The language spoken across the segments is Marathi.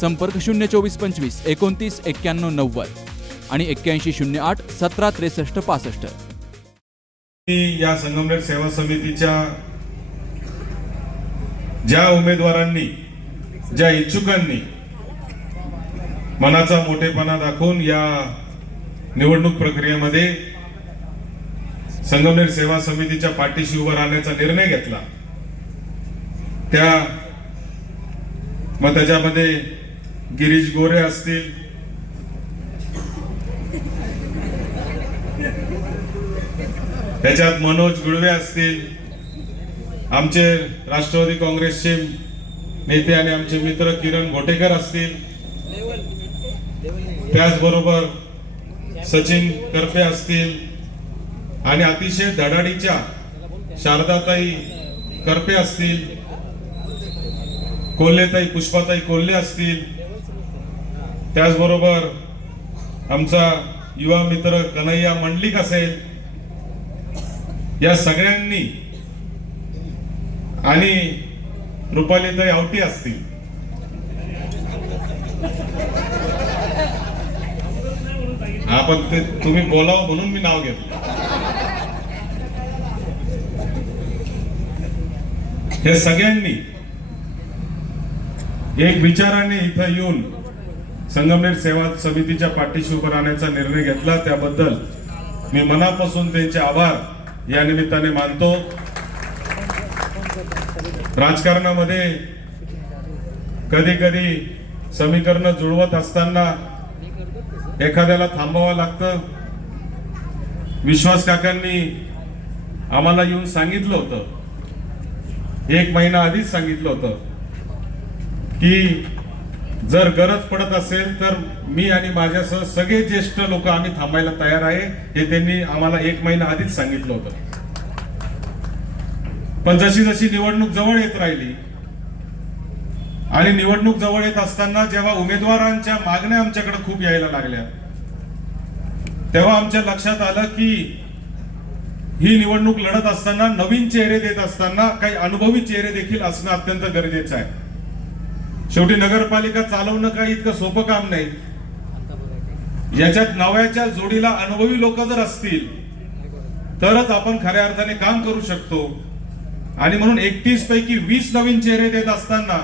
संपर्क शून्य चोवीस पंचवीस एकोणतीस एक्क्याण्णव नव्वद आणि एक्क्याऐंशी शून्य आठ सतरा त्रेसष्ट पासष्ट. मी या संगमनेर सेवा समितीच्या ज्या उमेदवारांनी ज्या इच्छुकांनी मनाचा मोठेपणा दाखवून या निवडणूक प्रक्रियेमध्ये संगमनेर सेवा समितीच्या पाठीशी उभं राहण्याचा निर्णय घेतला. त्या मग त्याच्यामध्ये गिरीश गोरे असतील. त्याच्यात मनोज गुळवे असतील. आमचे राष्ट्रवादी काँग्रेसचे नेते आणि आमचे मित्र किरण घोटेकर असतील. त्याचबरोबर सचिन करपे असतील. आणि अतिशय धडाडीच्या शारदाताई करपे असतील. कोल्हेताई पुष्पाताई कोल्हे असतील. त्याचबरोबर आमचा युवा मित्र कन्हैया मंडलिक असेल या सगळ्यांनी आणि रुपालीताई आवटी असतील. आपण ते तुम्ही बोलावं म्हणून मी नाव घेतलं. हे सगळ्यांनी एक विचाराने इथं येऊन संगमनेर सेवा समितीच्या पाठीशी उभं राहण्याचा निर्णय घेतला. त्याबद्दल मी मनापासून त्यांचे आभार या निमित्ताने मानतो. राजकारणामध्ये कधी कधी समीकरण जुळवत असताना एखाद्याला थांबावं लागतं. विश्वास काकांनी आम्हाला येऊन सांगितलं होतं. एक महिना आधीच सांगितलं होतं की जर गरज पडत असेल तर मी आणि माझ्यासह सगळे ज्येष्ठ लोक आम्ही थांबायला तयार आहे हे त्यांनी आम्हाला एक महिना आधीच सांगितलं होतं. पण जशी जशी निवडणूक जवळ येत राहिली आणि निवडणूक जवळ येत असताना जेव्हा उमेदवारांच्या मागण्या आमच्याकडे खूप यायला लागल्या तेव्हा आमच्या लक्षात आलं की ही निवडणूक लढत असताना नवीन चेहरे देत असताना काही अनुभवी चेहरे देखील असणं अत्यंत गरजेचं आहे. शेवटी नगरपालिका चालवणं काही इतकं सोपं काम नाही. याच्यात नव्याच्या जोडीला अनुभवी लोक जर असतील तरच आपण खऱ्या अर्थाने काम करू शकतो. आणि म्हणून एकतीस पैकी वीस नवीन चेहरे देत असताना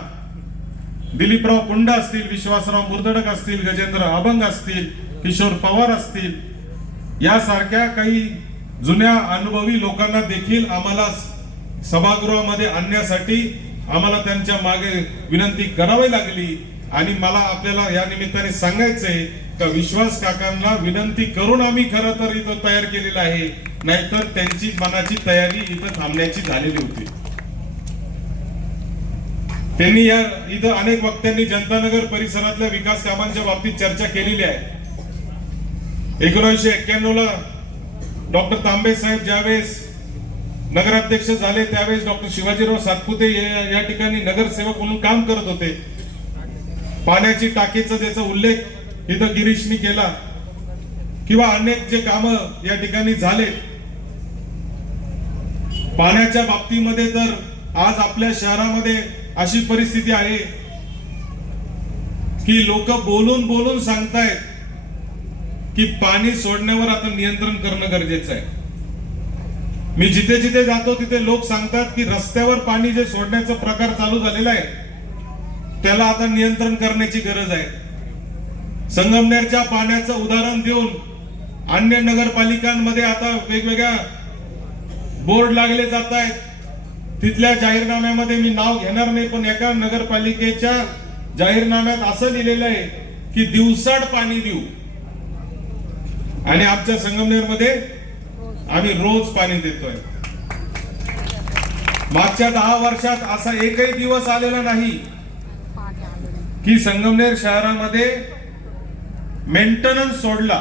दिलीपराव पुंड असतील विश्वासराव मुर्दडक असतील गजेंद्र अभंग असतील किशोर पवार असतील यासारख्या काही जुन्या अनुभवी लोकांना देखील आम्हाला सभागृहामध्ये आणण्यासाठी आम्हाला त्यांच्या मागे विनंती करावी लागली आणि मला आपल्याला या निमित्ताने सांगायचंय का विश्वास काकांना विनंती करून आम्ही खरं तर इथं तयार केलेलं आहे. नाहीतर त्यांची मनाची तयारी इथं थांबण्याची झालेली होती. त्यांनी या इथं अनेक वक्त्यांनी जनतानगर परिसरातल्या विकास कामांच्या बाबतीत चर्चा केलेली आहे. एकोणीसशे एक्क्याण्णव ला डॉक्टर तांबे साहेब ज्यावेळेस नगराध्यक्ष झाले त्यावेळेस डॉक्टर शिवाजीराव सातपुते या ठिकाणी नगरसेवक म्हणून काम करत होते. पाण्याची टाकीचा ज्याचा उल्लेख इथं गिरीशनी केला किंवा अनेक जे काम या ठिकाणी झाले. पाण्याच्या बाबतीमध्ये तर आज आपल्या शहरामध्ये अशी परिस्थिती आहे की लोक बोलून बोलून सांगतायत की पाणी सोडण्यावर आता नियंत्रण करणं गरजेचं आहे. मी जिथे जिथे जातो तिथे लोक सांगतात की रस्त्यावर पाणी जे सोडण्याचा प्रकार चालू झालेला आहे त्याला आता नियंत्रण करण्याची गरज आहे. संगमनेरच्या पाण्याचं उदाहरण देऊन अन्य नगरपालिकांमध्ये आता वेगवेगळ्या बोर्ड लागले जात आहेत. तिथल्या जाहीरनाम्यामध्ये मी नाव घेणार नाही पण एका नगरपालिकेच्या जाहीरनाम्यात असं लिहिलेलं आहे की दिवसाड पाणी देऊ. आणि आमच्या संगमनेरमध्ये आम्ही रोज पाणी देतोय. मागच्या दहा वर्षात असा एकही दिवस आलेला नाही की संगमनेर शहरामध्ये मेंटेनन्स सोडला.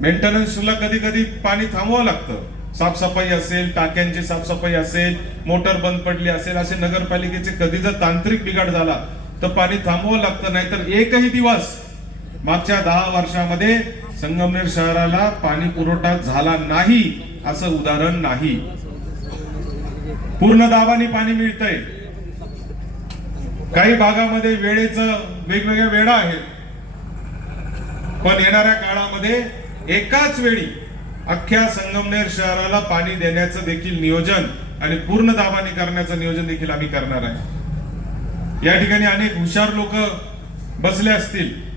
मेंटेनन्सला कधी कधी पाणी थांबवावं लागतं. साफसफाई असेल टाक्यांची साफसफाई असेल मोटर बंद पडली असेल असे नगरपालिकेचे कधी जर तांत्रिक बिघाड झाला तर पाणी थांबवावं लागतं. नाहीतर एकही दिवस मागच्या दहा वर्षामध्ये संगमनेर शहराला पाणी पुरवठा झाला नाही असं उदाहरण नाही. पूर्ण दाबाने पाणी मिळतंय. काही भागामध्ये वेळेच वेगवेगळ्या वेळा आहेत. पण येणाऱ्या काळामध्ये एकाच वेळी अख्ख्या संगमनेर शहराला पाणी देण्याचं देखील नियोजन आणि पूर्ण दाबाने करण्याचं नियोजन देखील आम्ही करणार आहे. या ठिकाणी अनेक हुशार लोक बसले असतील.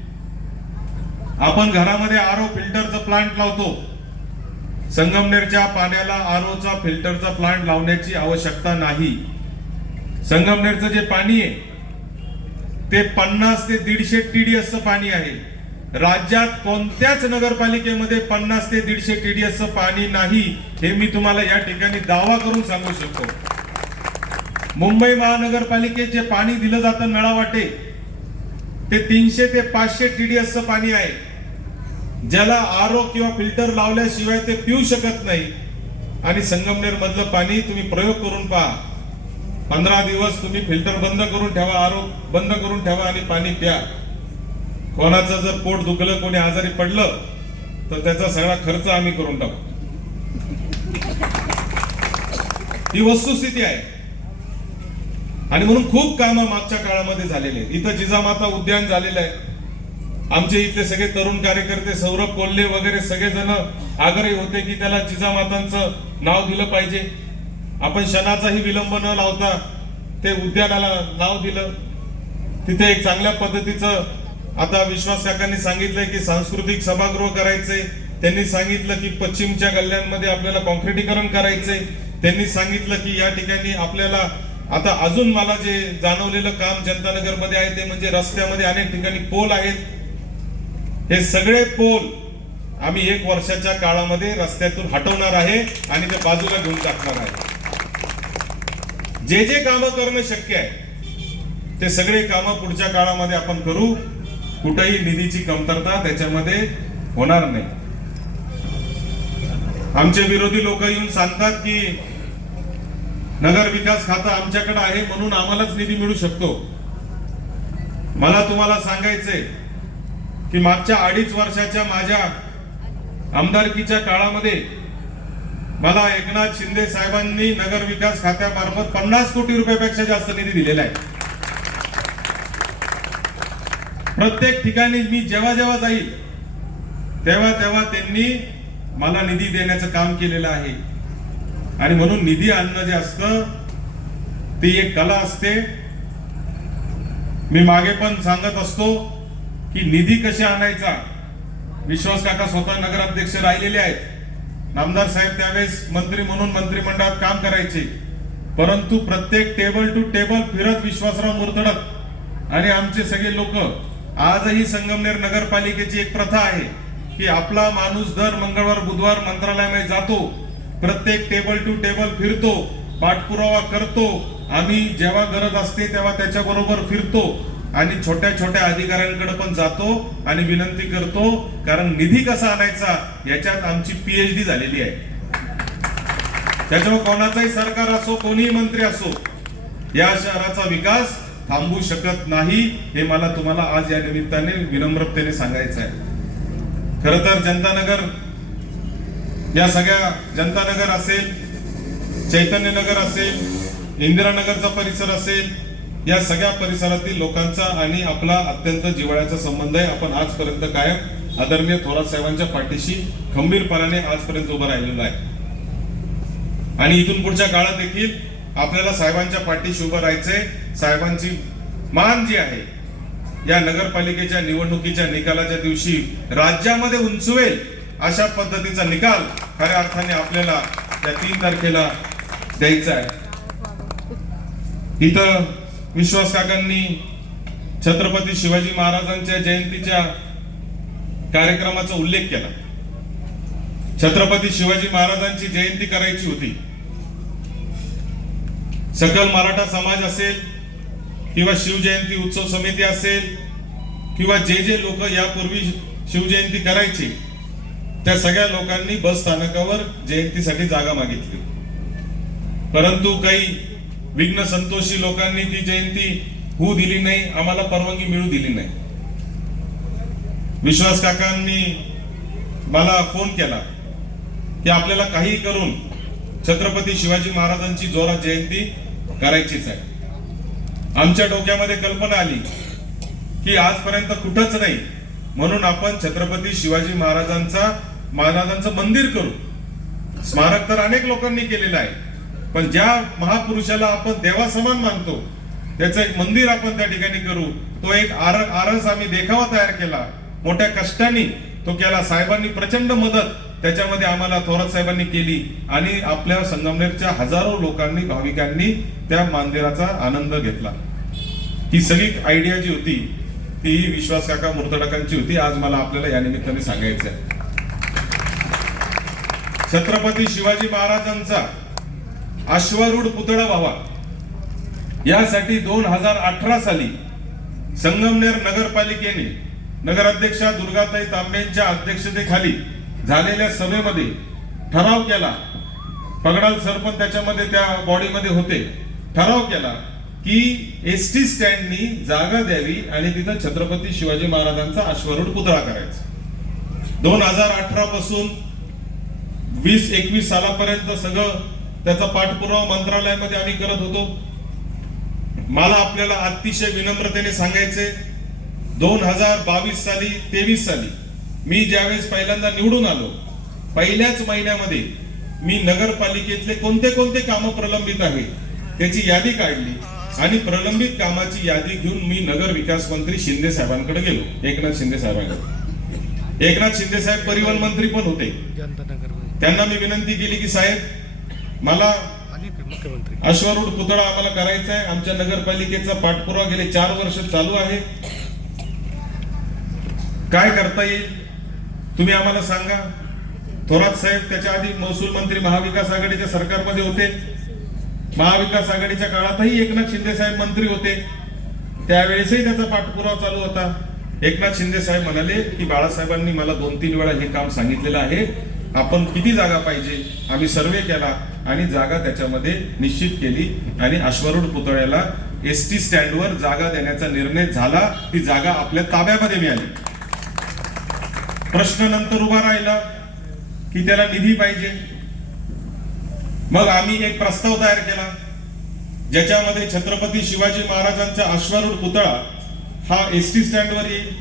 आपण घरामध्ये आरो फिल्टरचा प्लांट लावतो. संगमनेरच्या पाण्याला आरोचा फिल्टरचा प्लांट लावण्याची आवश्यकता नाही. संगमनेरचं जे पाणी आहे ते पन्नास ते दीडशे टीडीएसचं पाणी आहे. राज्यात कोणत्याच नगरपालिकेमध्ये पन्नास ते दीडशे टीडीएसचं पाणी नाही हे मी तुम्हाला या ठिकाणी दावा करून सांगू शकतो. मुंबई महानगरपालिकेचे पाणी दिलं जातं नळावाटे ते तीनशे ते पाचशे टीडीएसचं पाणी आहे. ज्याला आरो किंवा फिल्टर लावल्याशिवाय ते पिऊ शकत नाही. आणि संगमनेर मधलं पाणी तुम्ही प्रयोग करून पहा. पंधरा दिवस तुम्ही फिल्टर बंद करून ठेवा आरो बंद करून ठेवा आणि पाणी प्या. कोणाचं जर पोट दुखलं कोणी आजारी पडलं तर त्याचा सगळा खर्च आम्ही करून टाकू. ही वस्तुस्थिती आहे. आणि म्हणून खूप कामं मागच्या काळामध्ये झालेली आहेत. इथं जिजामाता उद्यान झालेलं आहे. आमचे इथले सगळे तरुण कार्यकर्ते सौरभ कोल्हे वगैरे सगळेजण आग्रही होते की त्याला जिजामातांचं नाव दिलं पाहिजे. आपण क्षणाचाही विलंब न लावता ते उद्यानाला नाव दिलं. तिथे एक चांगल्या पद्धतीचं आता विश्वास काकांनी सांगितलंय की सांस्कृतिक सभागृह करायचे त्यांनी सांगितलं की पश्चिमच्या गल्ल्यांमध्ये आपल्याला कॉन्क्रिटीकरण करायचंय. त्यांनी सांगितलं की या ठिकाणी आपल्याला आता अजून मला जे जाणवलेलं काम जनतानगरमध्ये आहे ते म्हणजे रस्त्यामध्ये अनेक ठिकाणी पोल आहेत. हे सगळे पोल आम्ही एक वर्षाच्या काळामध्ये रस्त्यातून हटवणार आहे आणि ते बाजूला घेऊन टाकणार आहे. जे जे कामं करणं शक्य आहे ते सगळे कामं पुढच्या काळामध्ये आपण करू. कुठेही निधीची कमतरता त्याच्यामध्ये होणार नाही. आमचे विरोधी लोक येऊन सांगतात की नगर विकास खातं आमच्याकडे आहे म्हणून आम्हालाच निधी मिळू शकतो. मला तुम्हाला सांगायचंय की मागच्या अडीच वर्षाच्या माझ्या आमदारकीच्या काळामध्ये मला एकनाथ शिंदे साहेबांनी नगर विकास खात्यामार्फत पन्नास कोटी रुपयापेक्षा जास्त निधी दिलेला आहे. प्रत्येक ठिकाणी मी जेव्हा जेव्हा जाईल तेव्हा तेव्हा त्यांनी मला निधी देण्याचं काम केलेलं आहे. आणि म्हणून निधी आणणं जे असतं ती एक कला असते. मी मागे पण सांगत असतो की निधी कशा आणायचा? विश्वास काका स्वतः नगराध्यक्ष राहिलेले आहेत. नामदार साहेब त्यावेळेस मंत्री म्हणून मंत्रिमंडळात काम करायचे. परंतु प्रत्येक टेबल टू टेबल फिरत विश्वासराव मुरतडक आणि आमचे सगळे लोक आजही संगमनेर नगरपालिकेची एक प्रथा आहे की आपला माणूस दर मंगळवार बुधवार मंत्रालयामध्ये जातो. प्रत्येक टेबल टू टेबल फिरतो पाठपुरावा करतो आम्ही जेव्हा गरज असते तेव्हा त्याच्याबरोबर फिरतो आणि छोट्या छोट्या अधिकाऱ्यांकडे पण जातो आणि विनंती करतो कारण निधी कसा आणायचा याच्यात आमची पीएचडी झालेली आहे. त्याच्यामुळे कोणाचाही सरकार असो कोणीही मंत्री असो या शहराचा विकास थांबू शकत नाही हे मला तुम्हाला आज या निमित्ताने विनम्रतेने सांगायचं आहे. खर तर जनतानगर या सगळ्या जनतानगर असेल चैतन्य नगर असेल इंदिरानगरचा परिसर असेल या सगळ्या परिसरातील लोकांचा आणि आपला अत्यंत जिव्हाळ्याचा संबंध आहे. आपण आजपर्यंत कायम आदरणीय थोरात साहेबांच्या पाठीशी खंबीरपणाने आजपर्यंत उभं राहिलेलो आहे. आणि इथून पुढच्या काळात देखील आपल्याला साहेबांच्या पाठीशी उभं राहायचंय. साहेबांची मान जी आहे या नगरपालिकेच्या निवडणुकीच्या निकालाच्या दिवशी राज्यामध्ये उंचवेल अशा पद्धतीचा निकाल खऱ्या अर्थाने आपल्याला त्या तीन तारखेला द्यायचा आहे. इथं विश्वास काकांनी छत्रपती शिवाजी महाराजांच्या जयंतीच्या कार्यक्रमाचा उल्लेख केला. छत्रपती शिवाजी महाराजांची जयंती करायची होती. सकल मराठा समाज असेल किंवा शिवजयंती उत्सव समिती असेल किंवा जे जे लोक यापूर्वी शिवजयंती करायची त्या सगळ्या लोकांनी बस स्थानकावर जयंतीसाठी जागा मागितली. परंतु काही विघ्न संतोषी लोकांनी ती जयंती होऊ दिली नाही आम्हाला परवानगी मिळू दिली नाही. विश्वास काकांनी मला फोन केला की आपल्याला काही करून छत्रपती शिवाजी महाराजांची जोरात जयंती करायचीच आहे. आमच्या डोक्यामध्ये कल्पना आली की आजपर्यंत कुठंच नाही म्हणून आपण छत्रपती शिवाजी महाराजांचा महाराजांचं मंदिर करू. स्मारक तर अनेक लोकांनी केलेलं आहे. पण ज्या महापुरुषाला आपण देवासमान मानतो त्याचं एक मंदिर आपण त्या ठिकाणी करू. तो एक आर आरस आम्ही देखावा तयार केला. मोठ्या कष्टाने तो केला. साहेबांनी प्रचंड मदत त्याच्यामध्ये आम्हाला थोरात साहेबांनी केली. आणि आपल्या संगमनेरच्या हजारो लोकांनी भाविकांनी त्या मंदिराचा आनंद घेतला. ही सगळी आयडिया जी होती ती विश्वास काका मृतडकांची होती. आज मला आपल्याला या निमित्ताने सांगायचं आहे छत्रपती शिवाजी महाराजांचा अश्वारूढ पुतळा व्हावा. यासाठी दोन हजार अठरा साली संगमनेर नगरपालिकेने नगराध्यक्षा दुर्गाताई तांबेंच्या अध्यक्षतेखाली झालेल्या सभेमध्ये ठराव केला. पगडाल सरपंच त्याच्यामध्ये त्या बॉडीमध्ये होते. ठराव केला की एस टी स्टँडनी जागा द्यावी आणि तिथं छत्रपती शिवाजी महाराजांचा अश्वरूढ पुतळा करायचा. दोन हजार अठरा पासून वीस एकवीस सालापर्यंत सगळं त्याचा पाठपुरावा मंत्रालयामध्ये आम्ही करत होतो. मला आपल्याला अतिशय विनम्रतेने सांगायचे दोन हजार बावीस साली तेवीस साली मी ज्यावेळेस पहिल्यांदा निवडून आलो पहिल्याच महिन्यामध्ये मी नगरपालिकेतले कोणते कोणते कामं प्रलंबित आहे त्याची यादी काढली आणि प्रलंबित कामाची यादी घेऊन मी नगर विकास मंत्री शिंदे साहेबांकडे गेलो एकनाथ शिंदे साहेबांकडे. एकनाथ शिंदे साहेब परिवहन मंत्री पण होते. त्यांना मी विनंती केली की साहेब मला अनेक अश्वारूढ पुतळा आम्हाला करायचा आहे आमच्या नगरपालिकेचा पाठपुरावा गेले चार वर्ष चालू आहे. काय करता येईल? तुम्ही आम्हाला सांगा. थोरात साहेब त्याच्या आधी महसूल मंत्री महाविकास आघाडीच्या सरकारमध्ये होते. महाविकास आघाडीच्या काळातही एकनाथ शिंदे साहेब मंत्री होते. त्यावेळेसही त्याचा पाठपुरावा चालू होता. एकनाथ शिंदे साहेब म्हणाले की बाळासाहेबांनी मला दोन तीन वेळा हे काम सांगितलेलं आहे. आपण किती जागा पाहिजे आम्ही सर्वे केला आणि जागा त्याच्यामध्ये निश्चित केली. आणि अश्वरूढ पुतळ्याला एस टी स्टँडवर जागा देण्याचा निर्णय झाला. ती जागा आपल्या ताब्यामध्ये मिळाली. प्रश्न नंतर उभा राहिला की त्याला निधी पाहिजे. मग आम्ही एक प्रस्ताव तयार केला ज्याच्यामध्ये छत्रपती शिवाजी महाराजांचा अश्वारूढ पुतळा हा एस टी स्टँडवर येईल.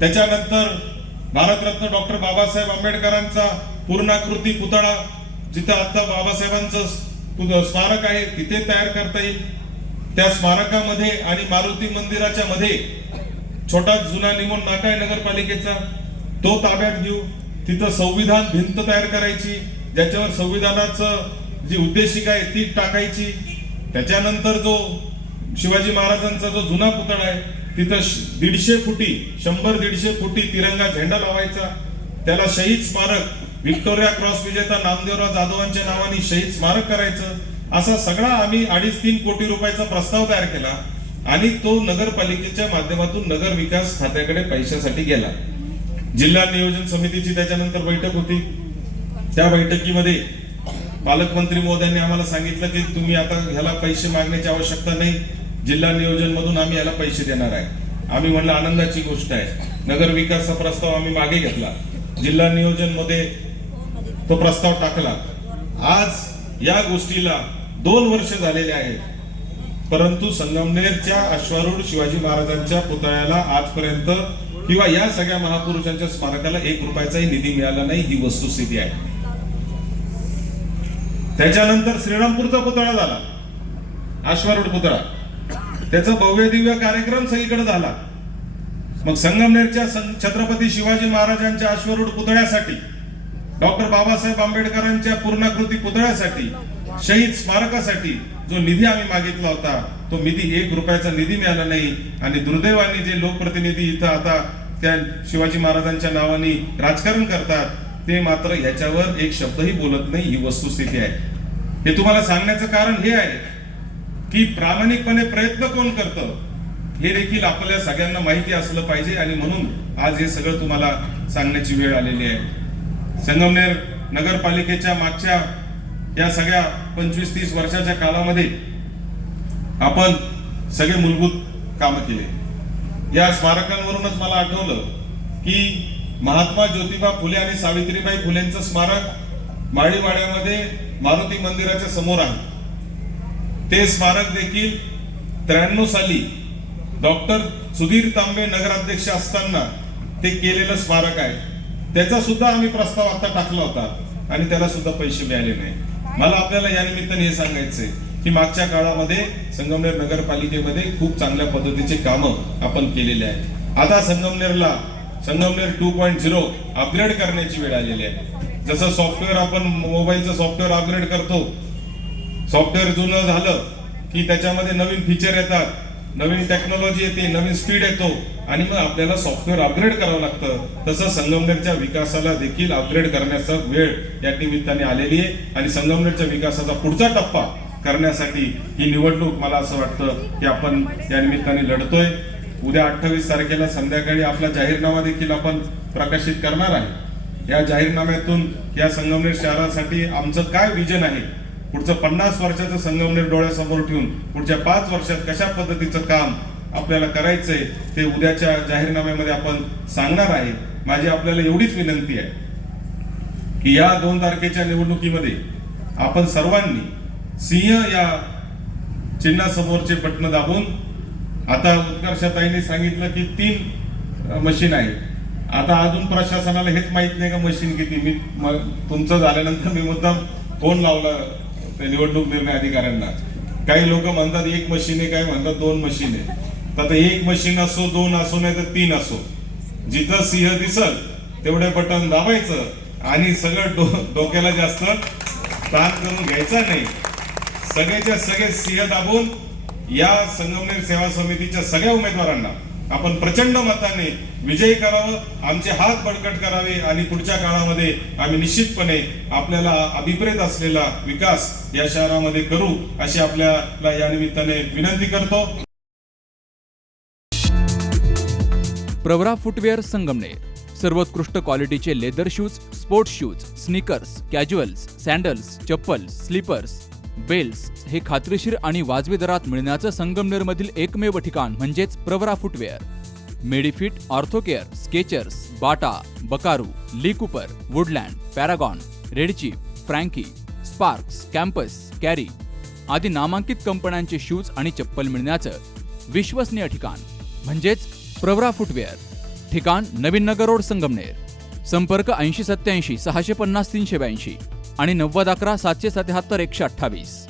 त्याच्यानंतर भारतरत्न डॉक्टर बाबासाहेब आंबेडकरांचा पूर्णाकृती पुतळा जिथं आता बाबासाहेबांचं स्मारक आहे तिथे तयार करता येईल. त्या स्मारकामध्ये आणि मारुती मंदिराच्या मध्ये छोटा जुना निमोन नाका आहे नगरपालिकेचा तो ताब्यात घेऊ. तिथं संविधान भिंत तयार करायची ज्याच्यावर संविधानाचं जी उद्देशिका आहे ती टाकायची. त्याच्यानंतर जो शिवाजी महाराजांचा जो जुना पुतळा आहे तिथं श- दीडशे फुटी शंभर दीडशे फुटी तिरंगा झेंडा लावायचा. त्याला शहीद स्मारक व्हिक्टोरिया क्रॉस विजेता नामदेवराव जाधवांच्या नावाने शहीद स्मारक करायचं असा सगळा आम्ही अडीच तीन कोटी रुपयाचा प्रस्ताव तयार केला आणि तो नगरपालिकेच्या माध्यमातून नगर विकास खात्याकडे पैशासाठी गेला. जिल्हा नियोजन समितीची त्याच्यानंतर बैठक होती. त्या बैठकीमध्ये पालकमंत्री मोद्यांनी आम्हाला सांगितलं की तुम्ही आता ह्याला पैसे मागण्याची आवश्यकता नाही जिल्हा नियोजन मधून आम्ही याला पैसे देणार आहे. आम्ही म्हणलं आनंदाची गोष्ट आहे. नगर विकासचा प्रस्ताव आम्ही मागे घेतला. जिल्हा नियोजनमध्ये तो प्रस्ताव टाकला. आज या गोष्टीला दोन वर्ष झालेले आहेत. परंतु संगमनेरच्या अश्वारूढ शिवाजी महाराजांच्या पुतळ्याला आजपर्यंत किंवा या सगळ्या महापुरुषांच्या स्मारकाला एक रुपयाचाही निधी मिळाला नाही ही वस्तुस्थिती आहे. त्याच्यानंतर श्रीरामपूरचा पुतळा झाला. अश्वारूढ पुतळा. त्याचा भव्य दिव्य कार्यक्रम सगळीकडे झाला. मग संगमनेरच्या छत्रपती शिवाजी महाराजांच्या अश्वरूढ पुतळ्यासाठी डॉक्टर बाबासाहेब आंबेडकरांच्या पूर्णाकृती पुतळ्यासाठी शहीद स्मारकासाठी जो निधी आम्ही मागितला होता तो निधी एक रुपयाचा निधी मिळाला नाही. आणि दुर्दैवाने जे लोकप्रतिनिधी इथं आता त्या शिवाजी महाराजांच्या नावाने राजकारण करतात ते मात्र ह्याच्यावर एक शब्दही बोलत नाही ही वस्तुस्थिती आहे. हे तुम्हाला सांगण्याचं कारण हे आहे की प्रामाणिकपणे प्रयत्न कोण करतं हे देखील आपल्या सगळ्यांना माहिती असलं पाहिजे. आणि म्हणून आज हे सगळं तुम्हाला सांगण्याची वेळ आलेली आहे. संगमनेर नगरपालिकेच्या मागच्या या सगळ्या पंचवीस तीस वर्षाच्या काळामध्ये आपण सगळे मूलभूत कामं केले. या स्मारकांवरूनच मला आठवलं की महात्मा ज्योतिबा फुले आणि सावित्रीबाई फुलेंचं स्मारक माळीवाड्यामध्ये मारुती मंदिराच्या समोर आहे. ते स्मारक देखील त्र्याण्णव साली डॉक्टर सुधीर तांबे नगराध्यक्ष असताना ते केलेलं स्मारक आहे. त्याचा सुद्धा आम्ही प्रस्ताव आता टाकला होता. आणि त्याला सुद्धा पैसे मिळाले नाही. मला आपल्याला या निमित्ताने हे सांगायचंय की मागच्या काळामध्ये संगमनेर नगरपालिकेमध्ये खूप चांगल्या पद्धतीचे कामं आपण केलेले आहेत. आता संगमनेरला Sangamner two point zero upgrade करण्याची वेळ आलेली आहे. जसं सॉफ्टवेअर आपण मोबाईलचं सॉफ्टवेअर अपग्रेड करतो सॉफ्टवेअर जुनं झालं की त्याच्यामध्ये नवीन फीचर येतात. नवीन टेक्नॉलॉजी येते नवीन स्पीड येतो. आणि मग आपल्याला सॉफ्टवेअर अपग्रेड करावं लागतं. तसं संगमनेरच्या विकासाला देखील अपग्रेड करण्याचा वेळ या निमित्ताने आलेली आहे. आणि संगमनेरच्या विकासाचा पुढचा टप्पा करण्यासाठी ही निवडणूक मला असं वाटतं की आपण या निमित्ताने लढतोय. उद्या अठ्ठावीस तारखेला संध्याकाळी आपला जाहीरनामा देखील आपण प्रकाशित करणार आहे. या जाहीरनाम्यातून या संगमनेर शहरासाठी आमचं काय विजन आहे? पुढचं पन्नास वर्षाचं संगमनेर डोळ्यासमोर ठेवून पुढच्या पाच वर्षात कशा पद्धतीचं काम आपल्याला करायचंय ते उद्याच्या जाहीरनाम्यामध्ये आपण सांगणार आहे. माझी आपल्याला एवढीच विनंती आहे की या दोन तारखेच्या निवडणुकीमध्ये आपण सर्वांनी सिंह या चिन्हासमोरचे बटन दाबून आता उत्कर्षताईने सांगितलं की तीन मशीन आहे आता अजून प्रशासनाला हेच माहीत नाही का मशीन किती. मी तुमचं झाल्यानंतर मी मुद्दाम फोन लावला. त्या निवडणूक निर्णय अधिकाऱ्यांना. काही लोक म्हणतात एक मशीन आहे काही म्हणतात दोन मशीन आहे. तर आता एक मशीन असो दोन असो नाही तर तीन असो. जिथं सिंह दिसल तेवढे बटन दाबायचं आणि सगळं डो डोक्याला जास्त ताण करून घ्यायचा नाही. सगळेच्या सगळे सिंह दाबून या संगमनेर सेवा समितीच्या सगळ्या उमेदवारांना आपण प्रचंड मताने विजयी करावं आमचे हात बळकट करावे आणि पुढच्या काळामध्ये आम्ही निश्चितपणे आपल्याला अभिप्रेत असलेला विकास या शहरामध्ये करू अशी आपल्याला या निमित्ताने विनंती करतो. प्रवरा फुटवेअर संगमनेर. सर्वोत्कृष्ट क्वालिटीचे leather shoes sports shoes sneakers casuals sandals chappal slippers belts हे खात्रीशीर आणि वाजवी दरात मिळण्याचं संगमनेरमधील एकमेव ठिकाण म्हणजेच Pravara footwear. Medifit Orthocare Skechers Bata Buckaroo Lee Cooper Woodland Paragon Red Chief Frankie Sparx Campus Carry आदी नामांकित कंपन्यांचे शूज आणि चप्पल मिळण्याचं विश्वसनीय ठिकाण म्हणजेच प्रवरा फुटवेअर. ठिकाण नवीन नगर रोड संगमनेर. संपर्क ऐंशी सत्याऐंशी सहाशे पन्नास तीनशे ब्याऐंशी. आणि नव्वद अकरा सातशे सत्याहत्तर एकशे अठ्ठावीस.